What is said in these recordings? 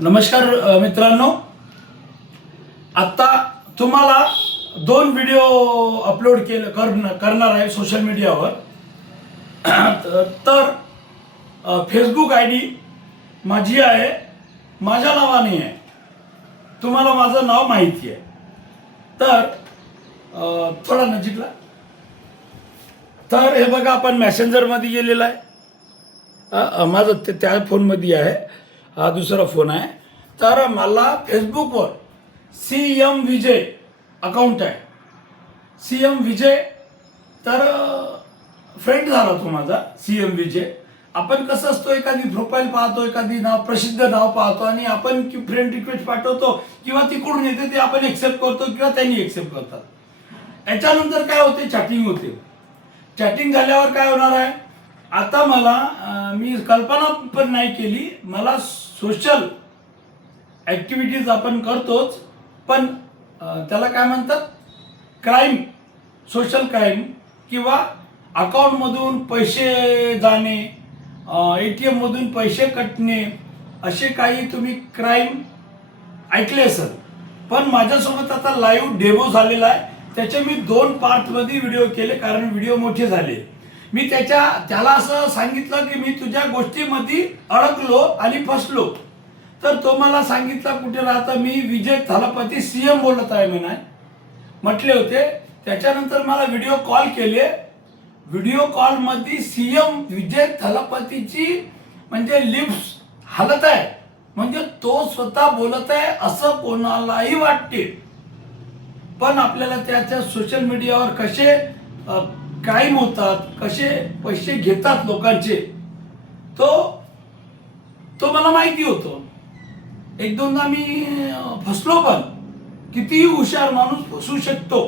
नमस्कार मित्रांनो, आता तुम्हाला 2 व्हिडिओ अपलोड करणार आहे सोशल मीडियावर. तर फेसबुक आय डी माझी आहे, माझ्या नावाने आहे. तुम्हाला माझं नाव माहिती आहे. तर थोडा नजीकला. तर हे बघा, आपण मेसेंजरमध्ये गेलेलं आहे. माझं त्या फोनमध्ये आहे, हा दुसरा फोन आहे. तर मला फेसबुकवर CM विजय अकाउंट आहे. CM विजय, तर फ्रेंड झाला तो माझा CM विजय. आपण कसं असतो, एखादी प्रोफाईल पाहतो, एखादी प्रसिद्ध नाव पाहतो आणि आपण फ्रेंड रिक्वेस्ट पाठवतो किंवा तिकडून येते ते आपण एक्सेप्ट करतो किंवा त्यांनी एक्सेप्ट करतात. याच्यानंतर काय होते, चॅटिंग होते. चॅटिंग झाल्यावर काय होणार आहे, आता मला मी कल्पना पण नाही केली, मला सोशल ॲक्टिव्हिटीज आपण करतोच, पण त्याला काय म्हणतात, क्राईम, सोशल क्राईम किंवा अकाउंटमधून पैसे जाणे, ATM मधून पैसे कटणे, असे काही तुम्ही क्राईम ऐकले असेल. पण माझ्यासोबत आता लाईव्ह डेमो झालेला आहे. त्याचे मी 2 पार्टमध्ये व्हिडिओ केले, कारण व्हिडिओ मोठे झाले. मी त्याला असं सांगितलं की मी तुझ्या गोष्टीमध्ये अडकलो आणि फसलो. तर तो मला सांगितला, कुठे राहता, मी विजय थलपती CM बोलत आहे म्हटले होते. त्याच्यानंतर मला व्हिडिओ कॉल केले. व्हिडिओ कॉलमध्ये CM विजय थलपतीची म्हणजे लिप्स हलत आहे, म्हणजे तो स्वतः बोलत आहे असं कोणालाही वाटते. पण आपल्याला त्याच्या सोशल मीडियावर कसे क्राईम होतात, कसे पैसे घेतात लोकांचे, तो मला माहिती होतं. 1-2दा मी फसलो. पण कितीही हुशार माणूस फसू शकतो.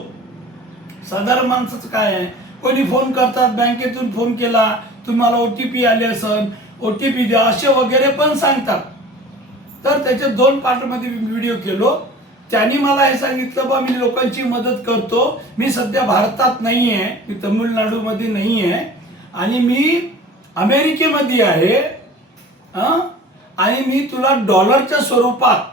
साधारण माणसाचं काय आहे, कोणी फोन करतात, बँकेतून फोन केला, तुम्हाला OTP आले असेल, OTP द्या असे वगैरे पण सांगतात. तर त्याचे 2 पार्टमध्ये व्हिडिओ केलो. त्यांनी मला हे सांगितलं, बा मी लोकांची मदत करतो, मी सध्या भारतात नाही आहे, मी तमिळनाडूमध्ये नाही आहे आणि मी अमेरिकेमध्ये आहे, आणि मी तुला डॉलरच्या स्वरूपात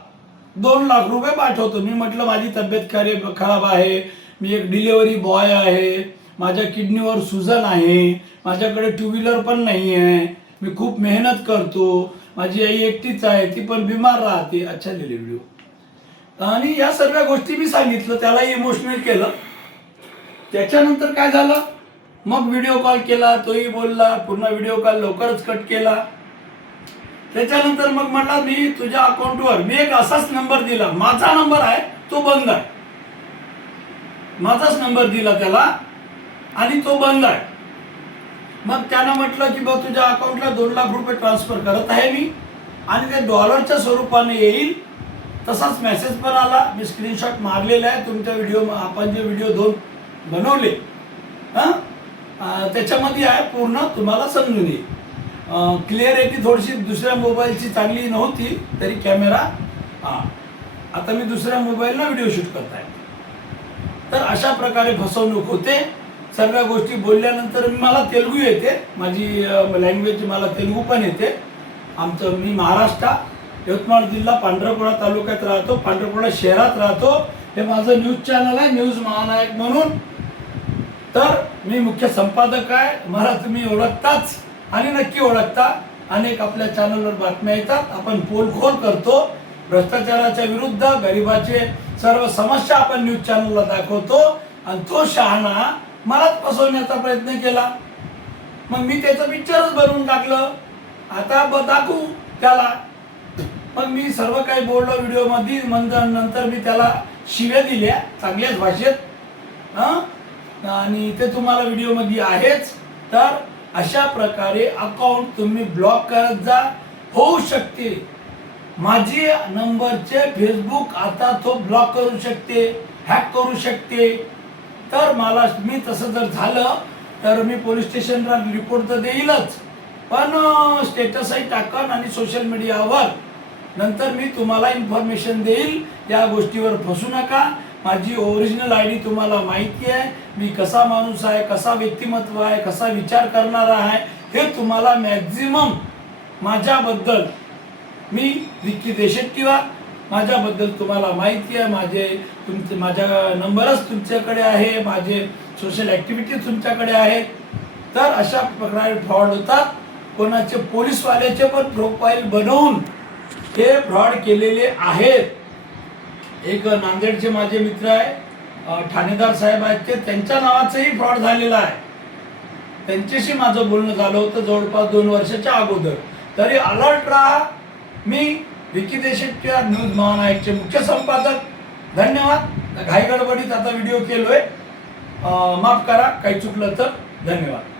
2 लाख रुपये पाठवतो. मी म्हटलं, माझी तब्येत खराब आहे, मी एक डिलेवरी बॉय आहे, माझ्या किडनीवर सुजन आहे, माझ्याकडे 2 व्हीलर पण नाही आहे, मी खूप मेहनत करतो, माझी आई एकटीच आहे, ती पण बिमार राहते. अच्छा लिहिले व्हिडिओ. आणि या सर्व गोष्टी मी सांगितलं, त्यालाही इमोशनल केलं. त्याच्यानंतर काय झालं, मग व्हिडिओ कॉल केला, तोही बोलला, पूर्ण व्हिडिओ कॉल लवकरच कट केला. त्याच्यानंतर मग म्हटला, मी तुझ्या अकाउंटवर मी एक असाच नंबर दिला, माझा नंबर आहे, तो बंद आहे, माझाच नंबर दिला त्याला आणि तो बंद आहे. मग त्यानं म्हटलं की बा तुझ्या अकाउंटला 2 लाख रुपये ट्रान्सफर करत आहे मी आणि ते डॉलरच्या स्वरूपाने येईल. तसाच मेसेज पण आला, मी स्क्रीनशॉट मारलेला आहे. तुमच्या आपण जे व्हिडिओ 2 बनवले त्याच्यामध्ये आहे, पूर्ण तुम्हाला समजून येईल. क्लिअरिटी थोडीशी दुसऱ्या मोबाईलची चांगली नव्हती, तरी कॅमेरा आता मी दुसऱ्या मोबाईलला व्हिडिओ शूट करत आहे. तर अशा प्रकारे फसवणूक होते. सर्व गोष्टी बोलल्यानंतर मला तेलुगू येते, माझी लँग्वेज मला तेलुगू पण येते. मी महाराष्ट्र, यवतमाळ जिल्हा, पांढरपुरा तालुक्यात राहतो, पांढरपुरा शहरात राहतो. हे माझं न्यूज चॅनल आहे, न्यूज महानायक म्हणून. तर मी मुख्य संपादक आहे. मला तुम्ही ओळखताच आणि नक्की ओळखता. अनेक आपल्या चॅनलवर बातम्या येतात, आपण पोलखोल करतो, भ्रष्टाचाराच्या विरुद्ध, गरिबाचे सर्व समस्या आपण न्यूज चॅनलला दाखवतो. आणि तो शहाणा मलाच फसवण्याचा प्रयत्न केला. मग मी त्याचं पिक्चरच बनवून टाकलं. आता दाखवू त्याला. मग मी सर्व काही बोललो व्हिडिओमध्ये. नंतर मी त्याला शिव्या दिल्या चांगल्याच भाषेत, आणि ते तुम्हाला व्हिडिओमध्ये आहेच. तर अशा प्रकारे अकाउंट तुम्ही ब्लॉक करत जा. होऊ शकते माझी नंबरचे फेसबुक आता तो ब्लॉक करू शकते, हॅक करू शकते. तर मी तसं जर झालं तर मी पोलीस स्टेशनला रिपोर्ट तर देईलच, पण स्टेटसही टाकन आणि सोशल मीडियावर नंतर मी तुम्हाला इन्फॉर्मेशन देईल. या गोष्टीवर फसू नका. माझी ओरिजिनल ID तुम्हाला माहिती आहे, मी कसा माणूस आहे, कसा व्यक्तिमत्व आहे, कसा विचार करणारा आहे, हे तुम्हाला मॅक्झिमम माझ्याबद्दल मी विक्की देशेट्टीवार, माझ्याबद्दल तुम्हाला माहिती आहे, माझ्या नंबरच तुमच्याकडे आहे, माझे सोशल ॲक्टिव्हिटीज तुमच्याकडे आहेत. तर अशा प्रकारे फ्रॉड होतात. कोणाचे पोलीसवाल्याचे पण प्रोफाईल बनवून हे फ्रॉड केलेले आहेत. एक नांदेडचे माझे मित्र आहे, ठाणेदार साहेब आहेत, ते त्यांच्या नावाचंही फ्रॉड झालेला आहे. त्यांच्याशी माझं बोलणं झालं होतं जवळपास 2 वर्षाच्या अगोदर. तरी अलर्ट राहा. मी विक्की देशेट्टीवार, न्यूज महानायकचे मुख्य संपादक. धन्यवाद. घाईगडबडीत आता व्हिडिओ केलोय, माफ करा काही चुकलं तर. धन्यवाद.